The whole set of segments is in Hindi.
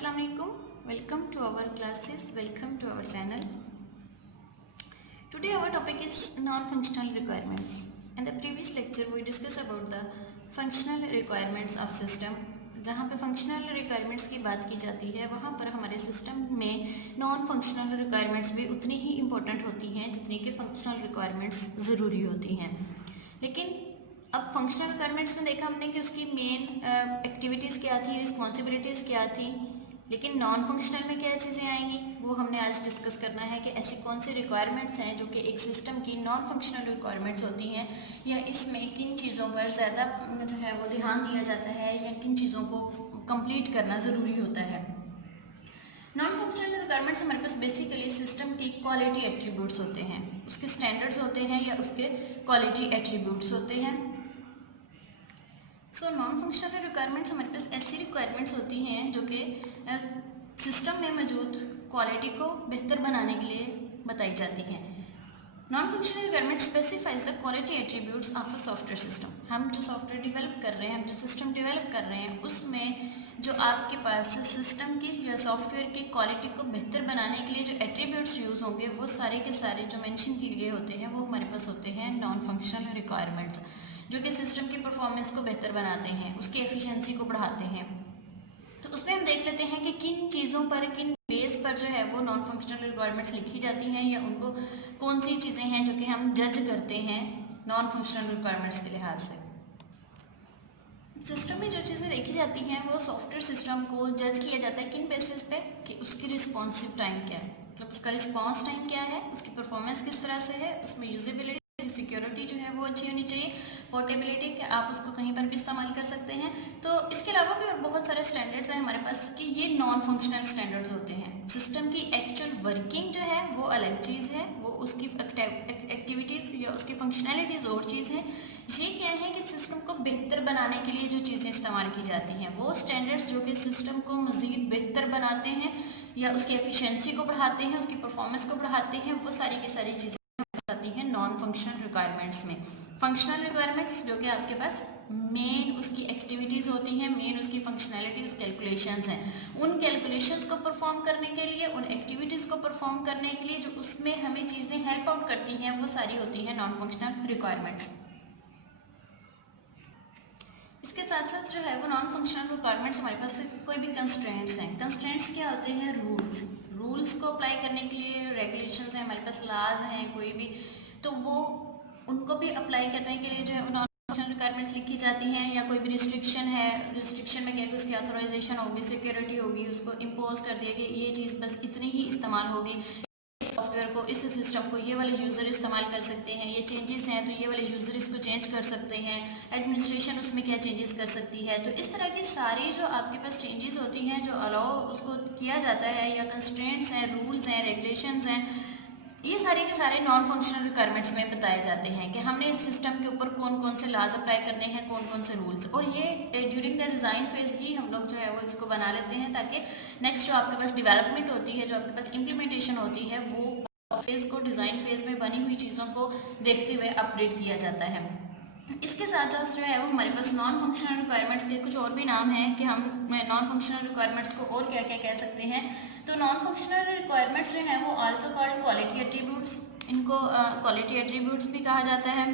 Assalamu alaikum. Welcome to our classes. Welcome to our channel. Today our topic is non-functional requirements. In the previous lecture we discussed about the functional requirements of system. जहाँ पे फंक्शनल रिक्वायरमेंट्स की बात की जाती है वहाँ पर हमारे सिस्टम में नॉन फंक्शनल रिक्वायरमेंट्स भी उतनी ही इम्पोर्टेंट होती हैं जितनी कि फंक्शनल रिक्वायरमेंट्स ज़रूरी होती हैं। लेकिन अब फंक्शनल रिक्वायरमेंट्स में देखा हमने कि उसकी मेन एक्टिविटीज़ क्या थी, रिस्पॉन्सिबिलिटीज़ क्या थी, लेकिन नॉन फंक्शनल में क्या चीज़ें आएंगी वो हमने आज डिस्कस करना है कि ऐसी कौन सी रिक्वायरमेंट्स हैं जो कि एक सिस्टम की नॉन फंक्शनल रिक्वायरमेंट्स होती हैं या इसमें किन चीज़ों पर ज़्यादा जो है वो ध्यान दिया जाता है या किन चीज़ों को कंप्लीट करना ज़रूरी होता है। नॉन फंक्शनल रिक्वायरमेंट्स हमारे पास बेसिकली सिस्टम के क्वालिटी एट्रीब्यूट्स होते हैं, उसके स्टैंडर्ड्स होते हैं या उसके क्वालिटी एट्रीब्यूट्स होते हैं। सो नॉन फंक्शनल रिक्वायरमेंट्स हमारे पास ऐसी रिक्वायरमेंट्स होती हैं जो कि सिस्टम में मौजूद क्वालिटी को बेहतर बनाने के लिए बताई जाती हैं। Non functional requirement specifies the quality attributes of a software system. हम जो सॉफ्टवेयर डेवलप कर रहे हैं, हम जो सिस्टम डेवलप कर रहे हैं, उसमें जो आपके पास सिस्टम की या सॉफ्टवेयर की क्वालिटी को बेहतर बनाने के लिए जो एट्रीब्यूट्स यूज़ होंगे वो सारे के सारे जो मेंशन किए गए होते हैं वो हमारे पास होते हैं नॉन फंक्शनल रिक्वायरमेंट्स, जो कि सिस्टम की परफॉर्मेंस को बेहतर बनाते हैं, उसकी एफिशिएंसी को बढ़ाते हैं। तो उसमें हम देख लेते हैं कि किन चीज़ों पर, किन बेस पर जो है वो नॉन फंक्शनल रिक्वायरमेंट्स लिखी जाती हैं या उनको कौन सी चीज़ें हैं जो कि हम जज करते हैं नॉन फंक्शनल रिक्वायरमेंट्स के लिहाज से। सिस्टम में जो चीज़ें देखी जाती हैं वो सॉफ्टवेयर सिस्टम को जज किया जाता है किन बेसिस पे कि उसकी रिस्पॉन्सिव टाइम क्या है, मतलब उसका रिस्पॉन्स टाइम क्या है, उसकी परफॉर्मेंस किस तरह से है, उसमें यूजेबिलिटी, सिक्योरिटी जो है वो अच्छी होनी चाहिए, पोर्टेबिलिटी कि आप उसको कहीं पर भी इस्तेमाल कर सकते हैं। तो इसके अलावा भी और बहुत सारे स्टैंडर्ड्स हैं हमारे पास कि ये नॉन फंक्शनल स्टैंडर्ड्स होते हैं। सिस्टम की एक्चुअल वर्किंग जो है वो अलग चीज़ है, वो उसकी एक्टिविटीज़ या उसकी फंक्शनैलिटीज़ और चीज़ है। ये क्या है कि सिस्टम को बेहतर बनाने के लिए जो चीज़ें इस्तेमाल की जाती हैं वो स्टैंडर्ड्स जो कि सिस्टम को मज़ीद बेहतर बनाते हैं या उसकी एफिशिएंसी को बढ़ाते हैं, उसकी परफॉर्मेंस को बढ़ाते हैं, वो सारी की सारी चीज़ें आती हैं नॉन फंक्शनल रिक्वायरमेंट्स में। फंक्शनल रिक्वायरमेंट्स जो कि आपके पास मेन उसकी एक्टिविटीज़ होती हैं, मेन उसकी फंक्शनैलिटीज़ कैलकुलेशंस हैं, उन कैलकुलेशंस को परफॉर्म करने के लिए, उन एक्टिविटीज़ को परफॉर्म करने के लिए जो उसमें हमें चीज़ें हेल्प आउट करती हैं वो सारी होती हैं नॉन फंक्शनल रिक्वायरमेंट्स। इसके साथ साथ जो है वो नॉन फंक्शनल रिक्वायरमेंट्स हमारे पास कोई भी कंस्ट्रेंट्स हैं। कंस्ट्रेंट्स क्या होते हैं? रूल्स को अप्लाई करने के लिए रेगुलेशंस हैं, हमारे पास लॉज हैं कोई भी, तो वो उनको भी अप्लाई करने के लिए जो है नॉन फंक्शनल रिक्वायरमेंट्स लिखी जाती हैं। या कोई भी रिस्ट्रिक्शन है, रिस्ट्रिक्शन में क्या है कि उसकी ऑथोराइजेशन होगी, सिक्योरिटी होगी, उसको इम्पोज कर दिया कि ये चीज़ बस इतनी ही इस्तेमाल होगी, सॉफ्टवेयर को, इस सिस्टम को ये वाले यूज़र इस्तेमाल कर सकते हैं, ये चेंजेस हैं तो ये वाले यूज़र इसको चेंज कर सकते हैं, एडमिनिस्ट्रेशन उसमें क्या चेंजेस कर सकती है। तो इस तरह की सारी जो आपके पास चेंजेस होती हैं जो अलाउ उसको किया जाता है, या कंस्ट्रेंट्स हैं, रूल्स हैं, रेगुलेशंस हैं, ये सारे के सारे नॉन फंक्शनल रिक्वायरमेंट्स में बताए जाते हैं कि हमने इस सिस्टम के ऊपर कौन कौन से लॉज अप्लाई करने हैं, कौन कौन से रूल्स, और ये ड्यूरिंग द डिज़ाइन फेज ही हम लोग जो है वो इसको बना लेते हैं ताकि नेक्स्ट जो आपके पास डेवलपमेंट होती है, जो आपके पास इम्प्लीमेंटेशन होती है, वो फेज को, डिज़ाइन फेज में बनी हुई चीज़ों को देखते हुए अपडेट किया जाता है। इसके साथ साथ जो है वो हमारे पास नॉन फंक्शनल रिक्वायरमेंट्स के कुछ और भी नाम हैं कि हम नॉन फंक्शनल रिक्वायरमेंट्स को और क्या क्या कह सकते हैं। तो नॉन फंक्शनल रिक्वायरमेंट्स जो है वो आल्सो कॉल्ड क्वालिटी एट्रीब्यूट्स, इनको क्वालिटी एट्रीब्यूट्स भी कहा जाता है।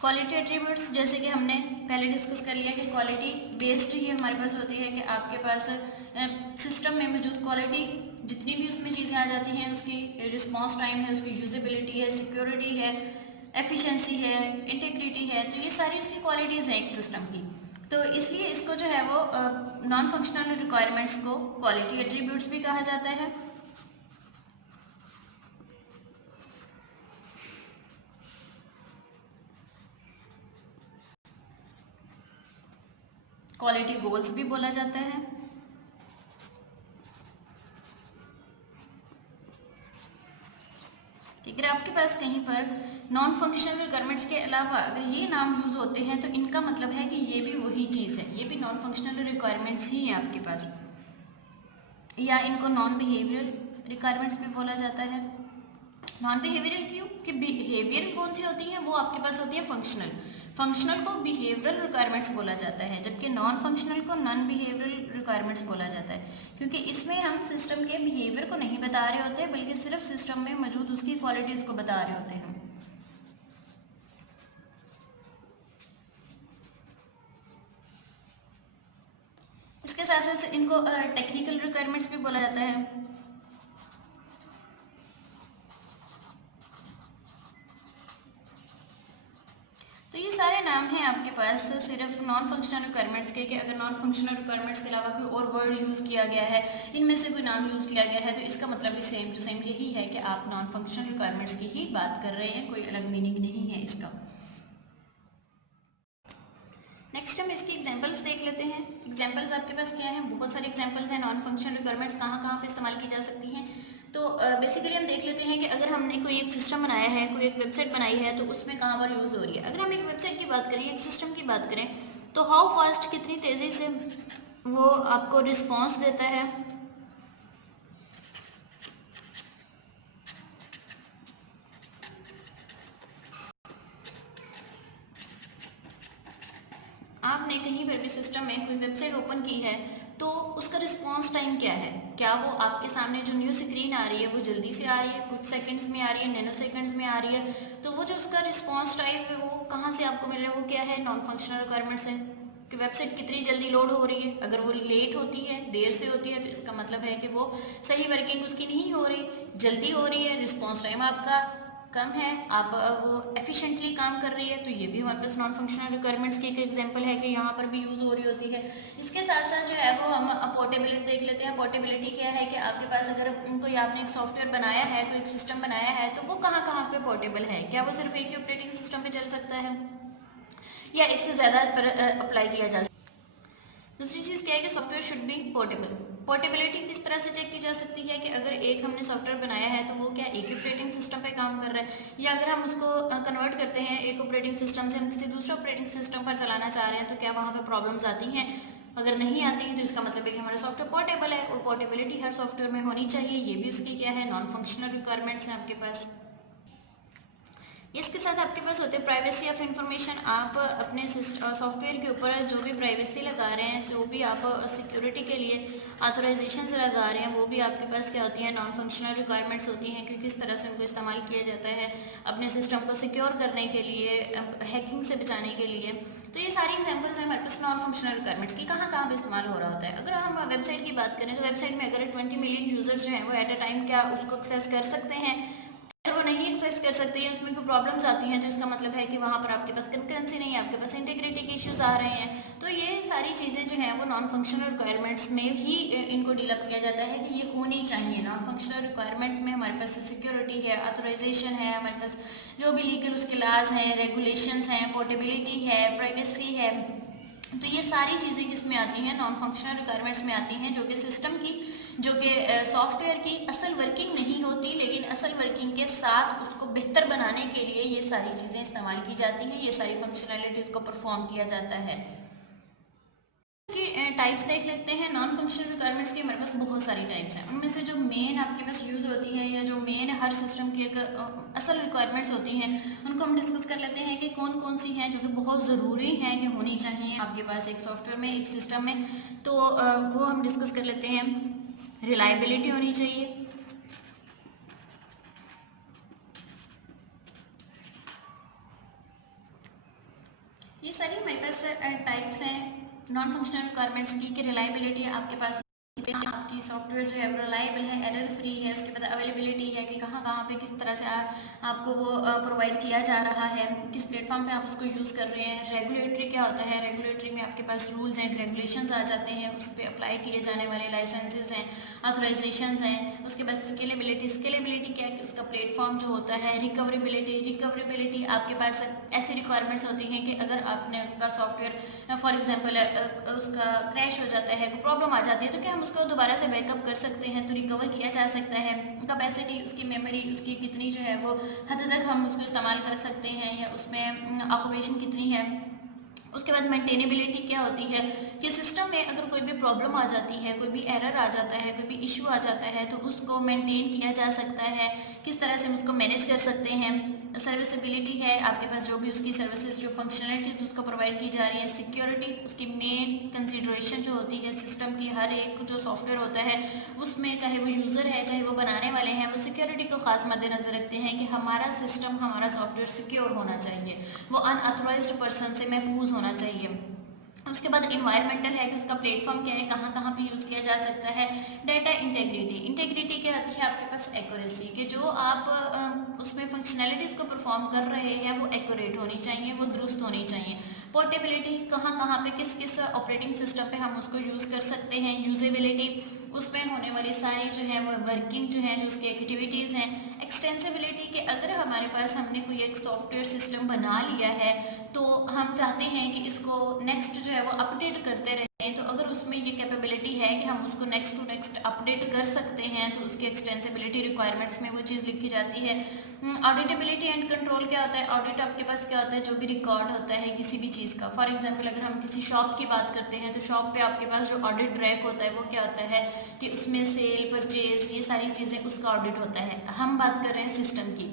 क्वालिटी एट्रीब्यूट्स जैसे कि हमने पहले डिस्कस कर लिया कि क्वालिटी बेस्ड ही हमारे पास होती है कि आपके पास सिस्टम में मौजूद क्वालिटी जितनी भी उसमें चीज़ें आ जाती हैं, उसकी रिस्पॉन्स टाइम है, उसकी यूजेबिलिटी है, सिक्योरिटी है, एफिशिएंसी है, इंटीग्रिटी है, तो ये सारी उसकी क्वालिटीज़ हैं एक सिस्टम की। तो इसलिए इसको जो है वो नॉन फंक्शनल रिक्वायरमेंट्स को क्वालिटी एट्रीब्यूट्स भी कहा जाता है। क्वालिटी गोल्स भी बोला जाता है। ठीक है, आपके पास कहीं पर नॉन फंक्शनल रिक्वायरमेंट्स के अलावा अगर ये नाम यूज होते हैं तो इनका मतलब है कि ये भी वही चीज़ है, ये भी नॉन फंक्शनल रिक्वायरमेंट्स ही हैं आपके पास। या इनको नॉन बिहेवियरल रिक्वायरमेंट्स भी बोला जाता है। नॉन बिहेवियरल क्यों? कि बिहेवियर कौन सी होती है वो आपके पास होती है फंक्शनल। फंक्शनल को बिहेवियरल रिक्वायरमेंट्स बोला जाता है, जबकि नॉन फंक्शनल को नॉन बिहेवियरल रिक्वायरमेंट्स बोला जाता है, क्योंकि इसमें हम सिस्टम के बिहेवियर को नहीं बता रहे होते बल्कि सिर्फ सिस्टम में मौजूद उसकी क्वालिटीज़ को बता रहे होते हैं। इसके साथ साथ इनको टेक्निकल रिक्वायरमेंट्स भी बोला जाता है। तो ये सारे नाम हैं आपके पास सिर्फ नॉन फंक्शनल रिक्वायरमेंट्स के, कि अगर नॉन फंक्शनल रिक्वायरमेंट्स के अलावा कोई और वर्ड यूज़ किया गया है, इनमें से कोई नाम यूज़ किया गया है, तो इसका मतलब भी सेम टू सेम यही है कि आप नॉन फंक्शनल रिक्वायरमेंट्स की ही बात कर रहे हैं, कोई अलग मीनिंग नहीं है इसका। नेक्स्ट हम इसकी एग्जांपल्स देख लेते हैं। एग्जांपल्स आपके पास क्या है, बहुत सारे एग्जांपल्स हैं नॉन फंक्शनल रिक्वायरमेंट्स कहाँ कहाँ पे इस्तेमाल की जा सकती हैं। तो बेसिकली हम देख लेते हैं कि अगर हमने कोई एक सिस्टम बनाया है, कोई एक वेबसाइट बनाई है, तो उसमें कहाँ पर यूज़ हो रही है। अगर हम एक वेबसाइट की बात करें, एक सिस्टम की बात करें, तो हाउ फास्ट, कितनी तेज़ी से वो आपको रिस्पॉन्स देता है, आपने कहीं पर भी सिस्टम में कोई वेबसाइट ओपन की है तो उसका रिस्पॉन्स टाइम क्या है, क्या वो आपके सामने जो न्यू स्क्रीन आ रही है वो जल्दी से आ रही है, कुछ सेकंड्स में आ रही है, नैनो सेकंड्स में आ रही है, तो वो जो उसका रिस्पॉन्स टाइम है वो कहाँ से आपको मिल रहा है, वो क्या है, नॉन फंक्शनल रिक्वायरमेंट्स है कि वेबसाइट कितनी जल्दी लोड हो रही है। अगर वो लेट होती है, देर से होती है, तो इसका मतलब है कि वो सही वर्किंग उसकी नहीं हो रही, जल्दी हो रही है, रिस्पॉन्स टाइम आपका कम है, आप वो एफिशिएंटली काम कर रही है, तो ये भी हमारे पास नॉन फंक्शनल रिक्वायरमेंट्स की एक एग्जांपल है कि यहाँ पर भी यूज़ हो रही होती है। इसके साथ साथ जो है वो हम पोर्टेबिलिटी देख लेते हैं। पोर्टेबिलिटी क्या है कि आपके पास अगर कोई आपने एक सॉफ्टवेयर बनाया है, तो एक सिस्टम बनाया है, तो वो कहाँ कहाँ पे पोर्टेबल है, क्या वो सिर्फ एक ही ऑपरेटिंग सिस्टम पे चल सकता है या एक से ज़्यादा पर अप्लाई किया जा सकता है। दूसरी चीज़ क्या है कि software should be portable. Portability किस तरह से चेक की जा सकती है कि अगर एक हमने सॉफ्टवेयर बनाया है तो वो क्या एक ऑपरेटिंग सिस्टम पे काम कर रहा है, या अगर हम उसको कन्वर्ट करते हैं एक ऑपरेटिंग सिस्टम से हम किसी दूसरे ऑपरेटिंग सिस्टम पर चलाना चाह रहे हैं, तो क्या वहाँ पे प्रॉब्लम्स आती हैं। अगर नहीं आती हैं तो इसका मतलब है कि हमारा सॉफ्टवेयर पोर्टेबल है, और पोर्टेबिलिटी हर सॉफ्टवेयर में होनी चाहिए। ये भी उसकी क्या है, नॉन फंक्शनल रिक्वायरमेंट्स हैं आपके पास। इसके साथ आपके पास होते हैं प्राइवेसी ऑफ इंफॉर्मेशन। आप अपने सॉफ्टवेयर के ऊपर जो भी प्राइवेसी लगा रहे हैं, जो भी आप सिक्योरिटी के लिए ऑथराइजेशन से लगा रहे हैं, वो भी आपके पास क्या होती है, नॉन फंक्शनल रिक्वायरमेंट्स होती हैं कि किस तरह से उनको इस्तेमाल किया जाता है अपने सिस्टम को सिक्योर करने के लिए, हैकिंग से बचाने के लिए। तो ये सारी एग्जांपल्स हैं हमारे पास नॉन फंक्शनल रिक्वायरमेंट्स की, कहाँ कहाँ पे इस्तेमाल हो रहा होता है। अगर हम वेबसाइट की बात करें तो वेबसाइट में अगर 20 मिलियन यूजर्स जो हैं वो एट अ टाइम क्या उसको एक्सेस कर सकते हैं, अगर वो नहीं एक्सेस कर सकते हैं, उसमें कोई प्रॉब्लम्स आती हैं, तो इसका मतलब है कि वहाँ पर आपके पास कंकरेंसी नहीं है, आपके पास इंटीग्रिटी के इश्यूज आ रहे हैं। तो ये सारी चीज़ें जो हैं वो नॉन फंक्शनल रिक्वायरमेंट्स में ही इनको डीलअप किया जाता है कि ये होनी चाहिए। नॉन फंक्शनल रिक्वायरमेंट्स में हमारे पास सिक्योरिटी है, ऑथराइजेशन है, हमारे पास जो भी लीगल उसके लॉज हैं, रेगुलेशंस हैं, पोर्टेबिलिटी है, प्राइवेसी है। तो ये सारी चीज़ें किस में आती हैं, नॉन फंक्शनल रिक्वायरमेंट्स में आती हैं, जो कि सिस्टम की, जो कि सॉफ्टवेयर की असल वर्किंग नहीं होती, लेकिन असल वर्किंग के साथ उसको बेहतर बनाने के लिए ये सारी चीज़ें इस्तेमाल की जाती हैं, ये सारी फंक्शनैलिटीज़ को परफॉर्म किया जाता है। टाइप्स देख लेते हैं। नॉन फंक्शनल रिक्वायरमेंट्स की हमारे पास बहुत सारी टाइप्स हैं, उनमें से जो मेन आपके पास यूज़ होती है या जो मेन हर सिस्टम की एक असल रिक्वायरमेंट्स होती हैं, उनको हम डिस्कस कर लेते हैं कि कौन कौन सी हैं जो कि बहुत ज़रूरी हैं कि होनी चाहिए आपके पास एक सॉफ्टवेयर में, एक सिस्टम में। तो वो हम डिस्कस कर लेते हैं। रिलायबिलिटी होनी चाहिए, ये सारी हमारे पास टाइप्स हैं नॉन फंक्शनल रिक्वायरमेंट्स की, कि रिलायबिलिटी आपके पास आपकी सॉफ्टवेयर जो है वो रिलायबल है, एरर फ्री है, उसके बाद अवेलेबिलिटी है कि कहाँ कहाँ पे किस तरह से आपको वो प्रोवाइड किया जा रहा है, किस प्लेटफॉर्म पे आप उसको यूज़ कर रहे हैं। रेगुलेटरी क्या होता है, रेगुलेटरी में आपके पास रूल्स एंड रेगुलेशंस आ जाते हैं, उस पर अप्लाई किए जाने वाले लाइसेंसेज हैं, ऑथराइजेशंस हैं। उसके बाद स्केलेबिलिटी, स्केलेबिलिटी क्या है कि उसका प्लेटफॉर्म जो होता है। रिकवरेबिलिटी, रिकवरेबिलिटी आपके पास ऐसी रिक्वायरमेंट्स होती हैं कि अगर आपने आपका सॉफ्टवेयर फॉर एग्जांपल उसका क्रैश हो जाता है, कोई प्रॉब्लम आ जाती है, तो क्या हम उसको दोबारा से बैकअप कर सकते हैं, तो रिकवर किया जा सकता है। कैपेसिटी, उसकी मेमोरी, उसकी कितनी जो है वो हद तक हम उसको इस्तेमाल कर सकते हैं, या उसमें ऑक्यूपेशन कितनी है, उसके बाद मेंटेनेबिलिटी क्या होती है कि सिस्टम में अगर कोई भी प्रॉब्लम आ जाती है, कोई भी एरर आ जाता है, कोई भी इशू आ जाता है, तो उसको मेंटेन किया जा सकता है, किस तरह से हम उसको मैनेज कर सकते हैं। सर्विसेबिलिटी है, आपके पास जो भी उसकी सर्विसेज जो फंक्शनलिटीज उसको प्रोवाइड की जा रही है। सिक्योरिटी, उसकी मेन कंसिडरेशन जो होती है सिस्टम की, हर एक जो सॉफ्टवेयर होता है उसमें, चाहे वो यूज़र है चाहे वो बनाने वाले हैं, वो सिक्योरिटी को खास मद्देनजर रखते हैं कि हमारा सिस्टम, हमारा सॉफ्टवेयर सिक्योर होना चाहिए, वो अनऑथराइज्ड पर्सन से महफूज होना चाहिए। उसके बाद इन्वायरमेंटल है कि उसका प्लेटफॉर्म क्या है, कहाँ कहाँ पे यूज़ किया जा सकता है। डाटा इंटेग्रिटी, इंटेग्रिटी क्या होती है आपके पास एक्यूरेसी, कि जो आप उसमें फंक्शनैलिटीज़ को परफॉर्म कर रहे हैं वो एक्यूरेट होनी चाहिए, वो दुरुस्त होनी चाहिए। पोर्टेबिलिटी, कहाँ कहाँ पे किस किस ऑपरेटिंग सिस्टम पे हम उसको यूज़ कर सकते हैं। यूजेबिलिटी, उसमें होने वाली सारी जो है वो वर्किंग जो है, जो उसकी एक्टिविटीज़ हैं। एक्सटेंसिबिलिटी, कि अगर हमारे पास हमने कोई एक सॉफ्टवेयर सिस्टम बना लिया है तो हम चाहते हैं कि इसको नेक्स्ट जो है वो अपडेट करते रहें, तो अगर उसमें ये कैपेबिलिटी है कि हम उसको नेक्स्ट टू नेक्स्ट अपडेट कर सकते हैं तो उसकी एक्सटेंसिबिलिटी रिक्वायरमेंट्स में वो चीज़ लिखी जाती है। ऑडिटेबिलिटी एंड कंट्रोल क्या होता है, ऑडिट आपके पास क्या होता है, जो भी रिकॉर्ड होता है किसी भी चीज़ का। फॉर एग्जांपल अगर हम किसी शॉप की बात करते हैं तो शॉप पे आपके पास जो ऑडिट ट्रैक होता है वो क्या होता है कि उसमें सेल, परचेज, ये सारी चीज़ें उसका ऑडिट होता है। हम बात कर रहे हैं सिस्टम की,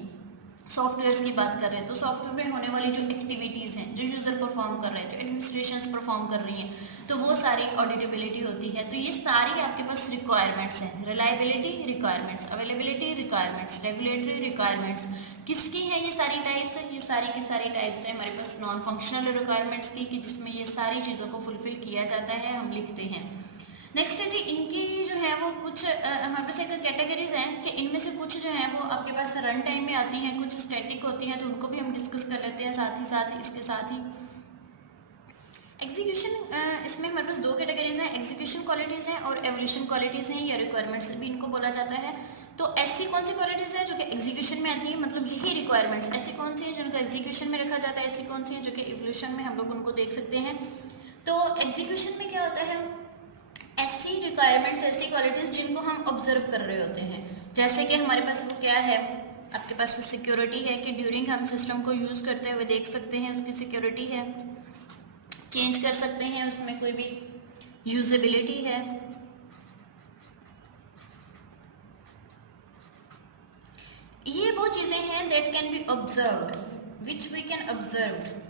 सॉफ्टवेयर्स की बात कर रहे हैं, तो सॉफ्टवेयर में होने वाली जो एक्टिविटीज़ हैं, जो यूज़र परफॉर्म कर रहे हैं, जो एडमिनिस्ट्रेशंस परफॉर्म कर रही हैं, तो वो सारी ऑडिटेबिलिटी होती है। तो ये सारी आपके पास रिक्वायरमेंट्स हैं। Reliability requirements, availability requirements, regulatory requirements, किसकी हैं ये सारी टाइप्स हैं, ये सारी की सारी टाइप्स हैं हमारे पास नॉन फंक्शनल रिक्वायरमेंट्स की, कि जिसमें ये सारी चीज़ों को फुलफिल किया जाता है, हम लिखते हैं। नेक्स्ट है जी, इनकी जो है वो कुछ हमारे पास एक कैटेगरीज हैं कि इनमें से कुछ जो है वो आपके पास रन टाइम में आती हैं, कुछ स्टैटिक होती हैं, तो उनको भी हम डिस्कस कर लेते हैं साथ ही इसके साथ ही। एग्जीक्यूशन, इसमें हमारे पास दो कैटेगरीज हैं, एग्जीक्यूशन क्वालिटीज़ हैं और एवोल्यूशन क्वालिटीज़ हैं, या रिक्वायरमेंट्स भी इनको बोला जाता है। तो ऐसी कौन सी क्वालिटीज़ हैं जो कि एग्जीक्यूशन में आती हैं, मतलब यही रिक्वायरमेंट्स, ऐसी कौन सी हैं जिनको एग्जीक्यूशन में रखा जाता है, ऐसी कौन सी हैं जो कि एवोल्यूशन में हम लोग उनको देख सकते हैं। तो एग्जीक्यूशन में क्या होता है, ऐसी रिक्वायरमेंट्स, ऐसी क्वालिटीज़ जिनको हम ऑब्जर्व कर रहे होते हैं। जैसे कि हमारे पास वो क्या है, आपके पास सिक्योरिटी है कि ड्यूरिंग हम सिस्टम को यूज़ करते हुए देख सकते हैं उसकी सिक्योरिटी है, चेंज कर सकते हैं उसमें कोई भी। यूजेबिलिटी है, ये वो चीज़ें हैं that can be observed, which we can observe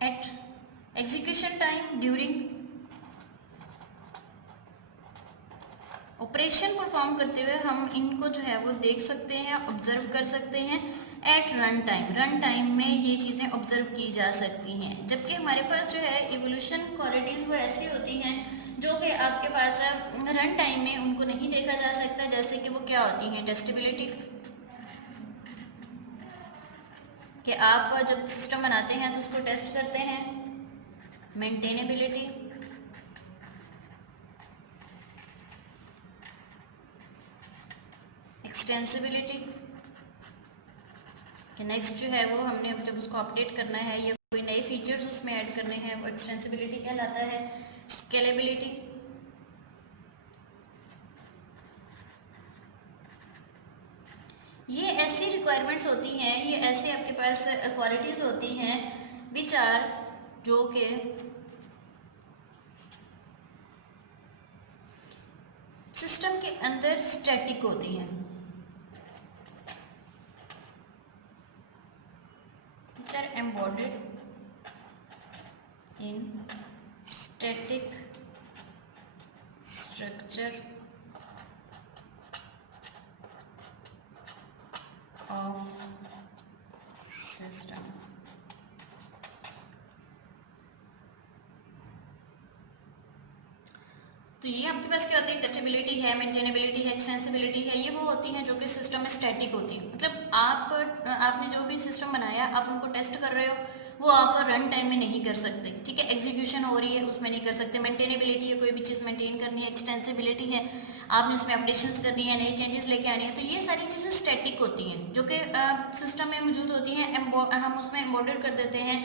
at execution time, during operation perform करते हुए हम इनको जो है वो देख सकते हैं, ऑब्जर्व कर सकते हैं। At run time, run time में ये चीज़ें ऑब्जर्व की जा सकती हैं। जबकि हमारे पास जो है इवोल्यूशन क्वालिटीज़ वो ऐसी होती हैं जो कि आपके पास रन टाइम में उनको नहीं देखा जा सकता। जैसे कि वो क्या होती हैं, टेस्टेबिलिटी, कि आप जब सिस्टम बनाते हैं तो उसको टेस्ट करते हैं। मेंटेनेबिलिटी, एक्सटेंसिबिलिटी, कि नेक्स्ट जो है वो हमने जब उसको अपडेट करना है या कोई नए फीचर्स उसमें ऐड करने हैं, वो एक्सटेंसिबिलिटी कहलाता है। स्केलेबिलिटी, ये ऐसी रिक्वायरमेंट्स होती हैं, ये ऐसे आपके पास क्वालिटीज़ होती हैं विच आर, जो कि सिस्टम के अंदर स्टैटिक होती हैं, which are embodied in static structure of system। तो ये आपके पास क्या होती है, टेस्टेबिलिटी है, मेंटेनेबिलिटी है, एक्सटेंसिबिलिटी है, ये वो होती हैं जो कि सिस्टम में स्टैटिक होती है। मतलब आपने जो भी सिस्टम बनाया आप उनको टेस्ट कर रहे हो, वो आप रन टाइम में नहीं कर सकते, ठीक है। एग्जीक्यूशन हो रही है उसमें नहीं कर सकते। मेंटेनेबिलिटी है, कोई भी चीज़ मेंटेन करनी है। एक्सटेंसिबिलिटी है, आपने उसमें अपडेशंस करनी है, नई चेंजेस लेके आनी है। तो ये सारी चीज़ें स्टैटिक होती हैं जो कि सिस्टम में मौजूद होती हैं, हम उसमें एम्बॉर्डर कर देते हैं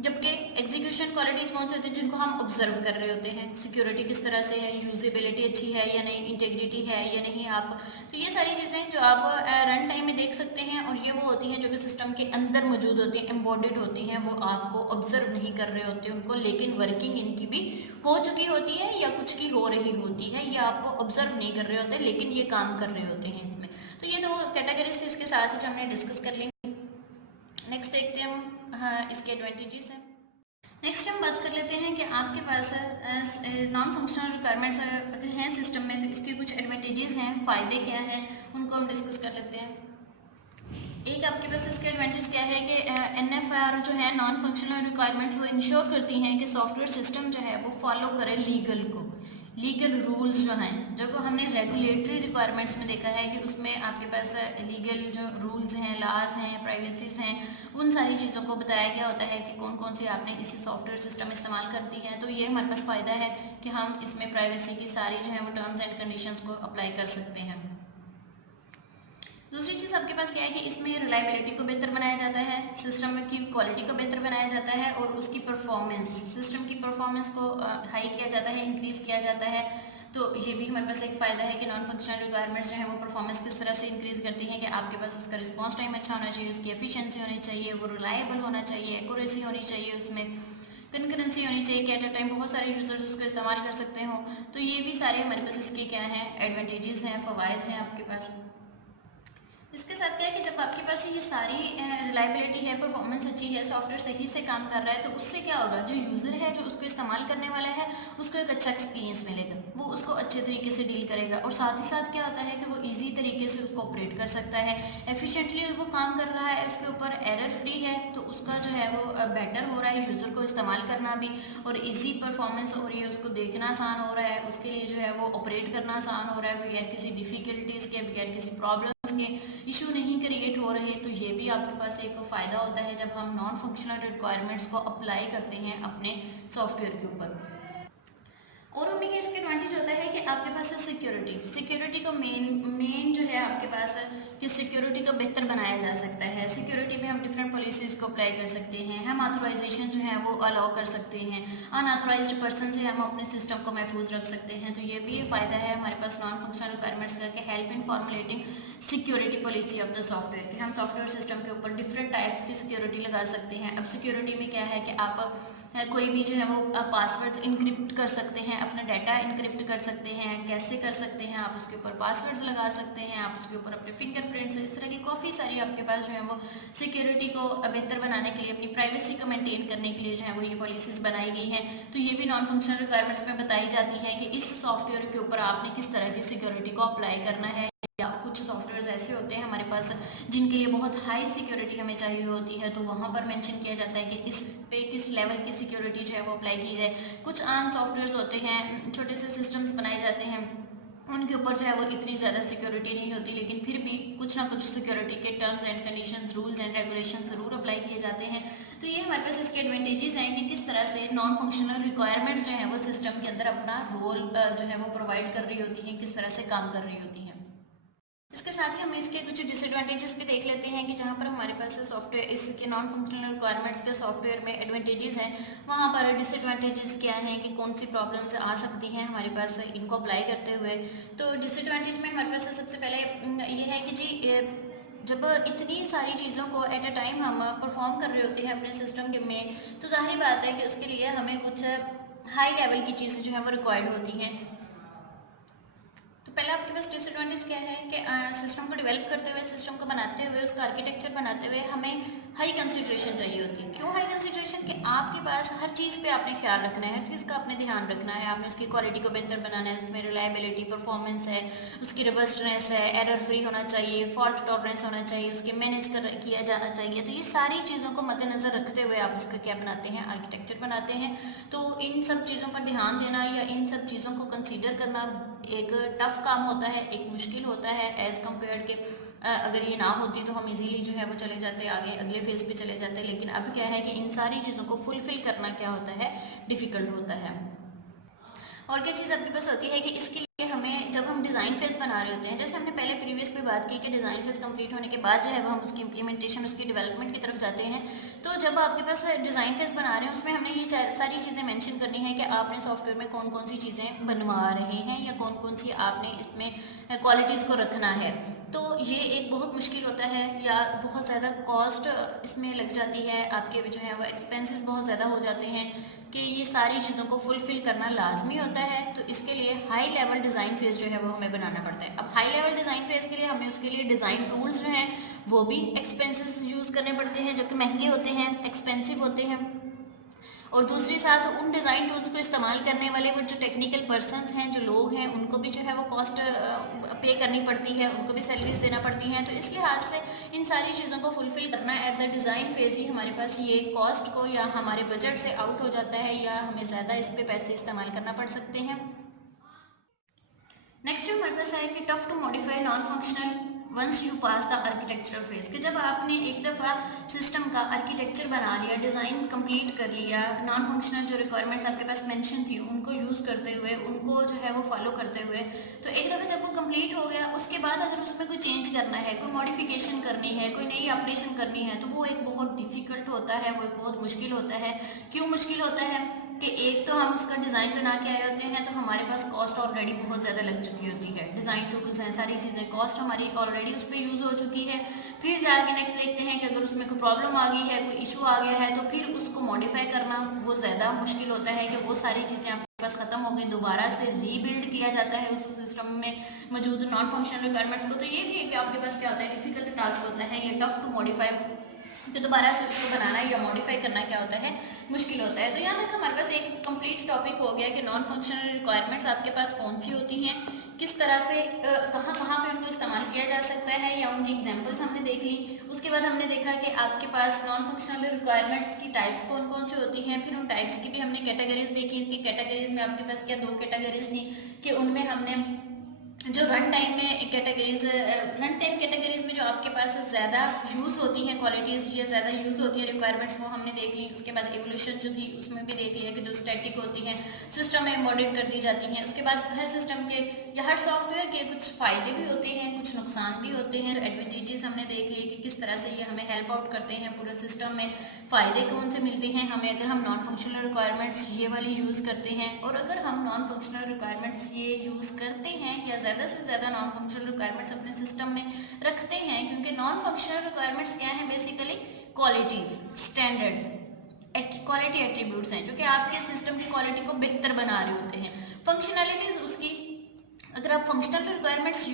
जबकि एग्जीक्यूशन क्वालिटीज़ कौन सी होती है, जिनको हम ऑब्जर्व कर रहे होते हैं, सिक्योरिटी किस तरह से है, यूजेबिलिटी अच्छी है या नहीं, इंटेग्रिटी है या नहीं। आप तो ये सारी चीज़ें जो आप रन टाइम में देख सकते हैं, और ये वो होती हैं जो कि सिस्टम के अंदर मौजूद होती हैं, एम्बॉडेड होती हैं, वो आपको ऑब्जर्व नहीं कर रहे होते उनको, लेकिन वर्किंग इनकी भी हो चुकी होती है या कुछ की हो रही होती है, ये आपको ऑब्जर्व नहीं कर रहे होते लेकिन ये काम कर रहे होते हैं इसमें। तो ये दो कैटेगरीज इसके साथ ही जो हमने डिस्कस कर लेंगे। नेक्स्ट देखते हैं हम, हाँ, इसके एडवांटेजेस हैं। नेक्स्ट हम बात कर लेते हैं कि आपके पास नॉन फंक्शनल रिक्वायरमेंट्स अगर हैं सिस्टम में, तो इसके कुछ एडवांटेजेस हैं, फ़ायदे क्या हैं, उनको हम डिस्कस कर लेते हैं। एक आपके पास इसके एडवांटेज क्या है कि NFR जो है, नॉन फंक्शनल रिक्वायरमेंट्स, वो इंश्योर करती हैं कि सॉफ्टवेयर सिस्टम जो है वो फॉलो करे लीगल रूल्स जो हैं, जो को हमने रेगुलेटरी रिक्वायरमेंट्स में देखा है कि उसमें आपके पास लीगल जो रूल्स हैं, लॉज हैं, प्राइवेसीज हैं, उन सारी चीज़ों को बताया गया होता है कि कौन कौन सी आपने इसी सॉफ्टवेयर सिस्टम इस्तेमाल करती है। तो ये हमारे पास फ़ायदा है कि हम इसमें प्राइवेसी की सारी जो है वो टर्म्स एंड कंडीशंस को अप्लाई कर सकते हैं। दूसरी चीज़ आपके पास क्या है कि इसमें रिलायबिलिटी को बेहतर बनाया जाता है, सिस्टम की क्वालिटी को बेहतर बनाया जाता है, और उसकी परफॉर्मेंस, सिस्टम की परफॉर्मेंस को हाई किया जाता है, इंक्रीज़ किया जाता है। तो ये भी हमारे पास एक फ़ायदा है कि नॉन फंक्शनल रिक्वायरमेंट्स जो है वो परफॉर्मेंस किस तरह से इंक्रीज़ करती हैं कि आपके पास उसका रिस्पॉन्स टाइम अच्छा होना चाहिए, उसकी एफिशिएंसी होनी चाहिए, वो रिलायबल होना चाहिए, एक्यूरेसी होनी चाहिए, उसमें कंकरेंसी होनी चाहिए कि एट अ टाइम बहुत सारे यूजर्स उसको इस्तेमाल कर सकते हो। तो ये भी सारे हमारे पास इसके क्या हैं, एडवांटेजेस हैं, फ़वाइद हैं आपके पास। इसके साथ क्या है कि जब आपके पास ये सारी रिलायबिलिटी है, परफॉर्मेंस अच्छी है, सॉफ्टवेयर सही से काम कर रहा है, तो उससे क्या होगा, जो यूज़र है, जो उसको इस्तेमाल करने वाला है, उसको एक अच्छा एक्सपीरियंस मिलेगा, वो उसको अच्छे तरीके से डील करेगा, और साथ ही साथ क्या होता है कि वो ईजी तरीके से उसको ऑपरेट कर सकता है, एफिशिएंटली वो काम कर रहा है, उसके ऊपर एरर फ्री है, तो उसका जो है वो बेटर हो रहा है यूज़र को इस्तेमाल करना भी, और ईजी परफॉर्मेंस हो रही है, उसको देखना आसान हो रहा है, उसके लिए जो है वो ऑपरेट करना आसान हो रहा है, बगैर किसी डिफ़िकल्टीज़ के, बगैर किसी प्रॉब्लम्स के, इशू नहीं क्रिएट हो रहे। तो ये भी आपके पास एक फ़ायदा होता है जब हम नॉन फंक्शनल रिक्वायरमेंट्स को अप्लाई करते हैं अपने सॉफ्टवेयर के ऊपर। और उनमें क्या इसका एडवांटेज होता है कि आपके पास है सिक्योरिटी को मेन जो है आपके पास है कि सिक्योरिटी को बेहतर बनाया जा सकता है। सिक्योरिटी में हम डिफरेंट पॉलिसीज़ को अप्लाई कर सकते हैं, हम ऑथराइजेशन जो है वो अलाउ कर सकते हैं, अनऑथराइज्ड पर्सन से हम अपने सिस्टम को महफूज रख सकते हैं। तो ये भी ये फ़ायदा है हमारे पास नॉन फंक्शनल रिक्वायरमेंट्स का कि help in formulating security policy of the software, कि हम सॉफ्टवेयर सिस्टम के ऊपर डिफरेंट टाइप्स की सिक्योरिटी लगा सकते हैं। अब सिक्योरिटी में क्या है कि आप कोई भी जो है वो पासवर्ड्स इनक्रिप्ट कर सकते हैं, अपना डाटा इनक्रिप्ट कर सकते हैं, कैसे कर सकते हैं, आप उसके ऊपर पासवर्ड्स लगा सकते हैं, आप उसके ऊपर अपने फिंगरप्रिंट्स, इस तरह की काफ़ी सारी आपके पास जो है वो सिक्योरिटी को बेहतर बनाने के लिए, अपनी प्राइवेसी को मेंटेन करने के लिए जो है वो ये पॉलिसीज़ बनाई गई हैं। तो ये भी नॉन फंक्शनल रिक्वायरमेंट्स में बताई जाती हैं कि इस सॉफ्टवेयर के ऊपर आपने किस तरह की सिक्योरिटी को अप्लाई करना है। या कुछ सॉफ्टवेयर्स ऐसे होते हैं हमारे पास जिनके लिए बहुत हाई सिक्योरिटी हमें चाहिए होती है, तो वहाँ पर मेंशन किया जाता है कि इस पे किस लेवल की सिक्योरिटी जो है वो अप्लाई की जाए। कुछ आम सॉफ्टवेयर्स होते हैं, छोटे से सिस्टम्स बनाए जाते हैं, उनके ऊपर जो है वो इतनी ज़्यादा सिक्योरिटी नहीं होती, लेकिन फिर भी कुछ ना कुछ सिक्योरिटी के terms and conditions, rules and regulation ज़रूर अप्लाई किए जाते हैं। तो ये हमारे पास इसके एडवांटेजेस हैं कि किस तरह से नॉन फंक्शनल रिक्वायरमेंट्स जो है वो सिस्टम के अंदर अपना रोल जो है वो प्रोवाइड कर रही होती हैं, किस तरह से काम कर रही होती हैं। इसके साथ ही हम इसके कुछ डिसएडवांटेजेस भी देख लेते हैं कि जहाँ पर हमारे पास सॉफ्टवेयर इसके नॉन फंक्शनल रिक्वायरमेंट्स के सॉफ्टवेयर में एडवांटेजेस हैं, वहाँ पर डिसएडवांटेजेस क्या हैं, कि कौन सी प्रॉब्लम्स आ सकती हैं हमारे पास इनको अप्लाई करते हुए। तो डिसएडवांटेज में हमारे पास सबसे पहले ये है कि जी जब इतनी सारी चीज़ों को एट अ टाइम हम परफॉर्म कर रहे होते हैं अपने सिस्टम के में, तो जाहिर बात है कि उसके लिए हमें कुछ हाई लेवल की चीज़ें जो है वो रिक्वायर्ड होती हैं। तो पहले आपके पास डिसएडवांटेज क्या है कि सिस्टम को डेवलप करते हुए, सिस्टम को बनाते हुए, उसका आर्किटेक्चर बनाते हुए हमें हाई कंसिड्रेशन चाहिए होती है। क्यों हाई कंसिड्रेशन? कि आपके पास हर चीज़ पे आपने ख्याल रखना है, हर चीज़ का आपने ध्यान रखना है, आपने उसकी क्वालिटी को बेहतर बनाना है, उसमें रिलायबिलिटी, परफॉर्मेंस है, उसकी रोबस्टनेस है, एरर फ्री होना चाहिए, फॉल्ट टॉलरेंस होना चाहिए, उसके मैनेज किया जाना चाहिए। तो ये सारी चीज़ों को मद्देनज़र रखते हुए आप उसका क्या बनाते हैं, आर्किटेक्चर बनाते हैं। तो इन सब चीज़ों पर ध्यान देना या इन सब चीज़ों को कंसीडर करना एक टफ काम होता है, एक मुश्किल होता है एज़ कम्पेयर के अगर ये ना होती तो हम इजीली जो है वो चले जाते आगे, अगले फेज़ पे चले जाते। लेकिन अब क्या है कि इन सारी चीज़ों को फुलफ़िल करना क्या होता है, डिफ़िकल्ट होता है। और क्या चीज़ आपके पास होती है कि इसके कि हमें जब हम डिज़ाइन फेज़ बना रहे होते हैं, जैसे हमने पहले प्रीवियस पे बात की कि डिज़ाइन फेज़ कंप्लीट होने के बाद जो है वो हम उसकी इम्प्लीमेंटेशन, उसकी डेवलपमेंट की तरफ जाते हैं। तो जब आपके पास डिज़ाइन फेज़ बना रहे हैं, उसमें हमने ये सारी चीज़ें मेंशन करनी है कि आपने सॉफ्टवेयर में कौन कौन सी चीज़ें बनवा रहे हैं या कौन कौन सी आपने इसमें क्वालिटीज़ को रखना है। तो ये एक बहुत मुश्किल होता है, या बहुत ज़्यादा कॉस्ट इसमें लग जाती है, आपके जो है वो एक्सपेंसेस बहुत ज़्यादा हो जाते हैं कि ये सारी चीज़ों को फुलफ़िल करना लाजमी होता है। तो इसके लिए हाई लेवल डिज़ाइन फेज़ जो है वो हमें बनाना पड़ता है। अब हाई लेवल डिज़ाइन फेज़ के लिए हमें उसके लिए डिज़ाइन टूल्स जो हैं वो भी एक्सपेंसेस यूज़ करने पड़ते हैं, जो कि महंगे होते हैं, एक्सपेंसिव होते हैं। और दूसरी साथ उन डिज़ाइन टूल्स को इस्तेमाल करने वाले वो जो टेक्निकल पर्सनस हैं, जो लोग हैं, उनको भी जो है वो कॉस्ट पे करनी पड़ती है, उनको भी सैलरीज देना पड़ती हैं। तो इस लिहाज से इन सारी चीज़ों को फुलफ़िल करना एट द डिज़ाइन फेज़ ही हमारे पास ये कॉस्ट को या हमारे बजट से आउट हो जाता है, या हमें ज़्यादा इस पर पैसे इस्तेमाल करना पड़ सकते हैं। नेक्स्ट जो हमारे पास है कि tough to modify non functional once you pass the architectural phase, कि जब आपने एक दफ़ा सिस्टम का आर्किटेक्चर बना लिया, डिज़ाइन कंप्लीट कर लिया, नॉन फंक्शनल जो रिक्वायरमेंट्स आपके पास मेंशन थी उनको यूज़ करते हुए, उनको जो है वो फॉलो करते हुए, तो एक दफ़ा जब वो कंप्लीट हो गया, उसके बाद अगर उसमें कोई चेंज करना है, कोई मॉडिफिकेशन करनी है, कोई नई अपडेशन करनी है, तो वो एक बहुत डिफ़िकल्ट होता है, वो एक बहुत मुश्किल होता है। क्यों मुश्किल होता है कि एक तो हम उसका डिज़ाइन बना के आए होते हैं, तो हमारे पास कॉस्ट ऑलरेडी बहुत ज़्यादा लग चुकी होती है, डिज़ाइन टूल्स हैं, सारी चीज़ें, कॉस्ट हमारी ऑलरेडी उस पर यूज़ हो चुकी है। फिर जाके नेक्स्ट देखते हैं कि अगर उसमें कोई प्रॉब्लम आ गई है, कोई इशू आ गया है, तो फिर उसको मॉडिफाई करना वो ज़्यादा मुश्किल होता है कि वो सारी चीज़ें आपके पास ख़त्म हो गई, दोबारा से रीबिल्ड किया जाता है उस सिस्टम में मौजूद नॉन फंक्शनल रिक्वायरमेंट्स को। तो ये भी है कि आपके पास क्या होता है, डिफ़िकल्ट टास्क होता है, ये टफ टू मॉडिफाई, तो दोबारा से उसको बनाना या मॉडिफाई करना क्या होता है, मुश्किल होता है। तो यहाँ तक हमारे पास एक कंप्लीट टॉपिक हो गया कि नॉन फंक्शनल रिक्वायरमेंट्स आपके पास कौन सी होती हैं, किस तरह से कहाँ कहाँ पे उनको इस्तेमाल किया जा सकता है, या उनकी एग्जांपल्स हमने देख ली। उसके बाद हमने देखा कि आपके पास नॉन फंक्शनल रिक्वायरमेंट्स की टाइप्स कौन कौन सी होती हैं, फिर उन टाइप्स की भी हमने कैटेगरीज देखी कि कैटेगरीज में आपके पास क्या दो कैटेगरीज थी, कि उनमें हमने जो रन टाइम में कैटेगरीज, रन टाइम कैटेगरीज में जो आपके पास ज़्यादा यूज़ होती हैं क्वालिटीज़ या ज़्यादा यूज़ होती हैं रिक्वायरमेंट्स, वो हमने देख ली। उसके बाद एवोल्यूशन जो थी उसमें भी देख लिया कि जो स्टैटिक होती हैं सिस्टम में मॉडिफाइड कर दी जाती हैं। उसके बाद हर सिस्टम के या हर सॉफ्टवेयर के कुछ फ़ायदे भी होते हैं, कुछ नुकसान भी होते हैं। एडवांटेजेस हमने देख लिए कि किस तरह से ये हमें हेल्प आउट करते हैं पूरे सिस्टम में, फ़ायदे कौन से मिलते हैं हमें अगर हम नॉन फंक्शनल रिक्वायरमेंट्स ये वाली यूज़ करते हैं, और अगर हम नॉन फंक्शनल रिक्वायरमेंट्स ये यूज़ करते हैं या ज़्यादा से ज़्यादा नॉन फंक्शनल रिक्वायरमेंट्स अपने सिस्टम में रखते हैं। क्योंकि नॉन फंक्शनल रिक्वायरमेंट्स क्या है, basically qualities, standards, quality attributes हैं जो कि आपके सिस्टम की क्वालिटी को बेहतर बना रहे होते हैं। फंक्शनैलिटीज़ उसकी, अगर आप फंक्शनल रिक्वायरमेंट्स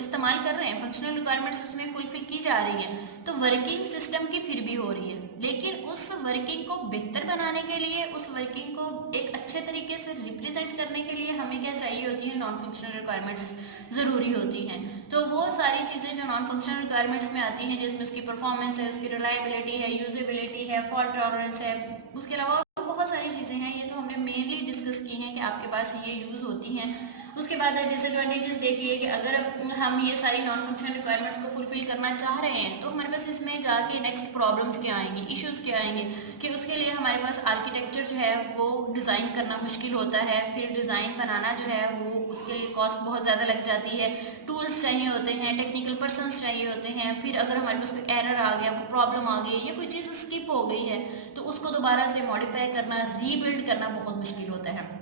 इस्तेमाल कर रहे हैं, फंक्शनल रिक्वायरमेंट्स उसमें फुलफिल की जा रही हैं, तो वर्किंग सिस्टम की फिर भी हो रही है, लेकिन उस वर्किंग को बेहतर बनाने के लिए, उस वर्किंग को एक अच्छे तरीके से रिप्रेजेंट करने के लिए हमें क्या चाहिए होती है, नॉन फंक्शनल रिक्वायरमेंट्स ज़रूरी होती हैं। तो वो सारी चीज़ें जो नॉन फंक्शनल रिक्वायरमेंट्स में आती हैं, जिसमें उसकी परफॉर्मेंस है, उसकी रिलायबिलिटी है, यूजेबिलिटी है, फॉल्ट टॉलरेंस है, उसके अलावा बहुत सारी चीज़ें हैं, ये तो हमने मेनली डिस्कस की हैं कि आपके पास ये यूज़ होती हैं। उसके बाद डिसएडवांटेजेस देख लिए कि अगर हम ये सारी नॉन फंक्शनल रिक्वायरमेंट्स को फुलफिल करना चाह रहे हैं, तो हमारे पास इसमें जाके नेक्स्ट प्रॉब्लम्स क्या आएंगी, इश्यूज़ क्या आएंगे, कि उसके लिए हमारे पास आर्किटेक्चर जो है वो डिज़ाइन करना मुश्किल होता है। फिर डिज़ाइन बनाना जो है वो उसके लिए कॉस्ट बहुत ज़्यादा लग जाती है, टूल्स चाहिए होते हैं, टेक्निकल पर्सनस चाहिए होते हैं। फिर अगर हमारे पास कोई एरर आ गया, कोई प्रॉब्लम आ गई या कोई चीज़ स्किप हो गई है, तो उसको दोबारा से मॉडिफाई करना, रीबिल्ड करना बहुत मुश्किल होता है।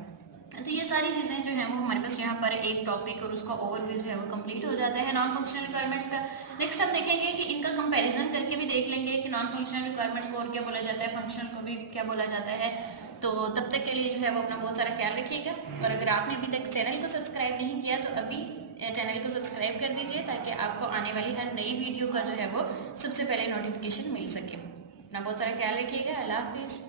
तो ये सारी चीज़ें जो हैं वो हमारे पास यहाँ पर एक टॉपिक और उसका ओवरव्यू जो है वो कंप्लीट हो जाता है नॉन फंक्शनल रिक्वायरमेंट्स का। नेक्स्ट हम देखेंगे कि इनका कंपैरिजन करके भी देख लेंगे कि नॉन फंक्शनल रिक्वायरमेंट्स को और क्या बोला जाता है, फंक्शनल को भी क्या बोला जाता है। तो तब तक के लिए जो है वो अपना बहुत सारा ख्याल रखिएगा, और अगर आपने अभी तक चैनल को सब्सक्राइब नहीं किया तो अभी चैनल को सब्सक्राइब कर दीजिए, ताकि आपको आने वाली हर नई वीडियो का जो है वो सबसे पहले नोटिफिकेशन मिल सके। अपना बहुत सारा ख्याल रखिएगा। अल्लाह हाफिज़।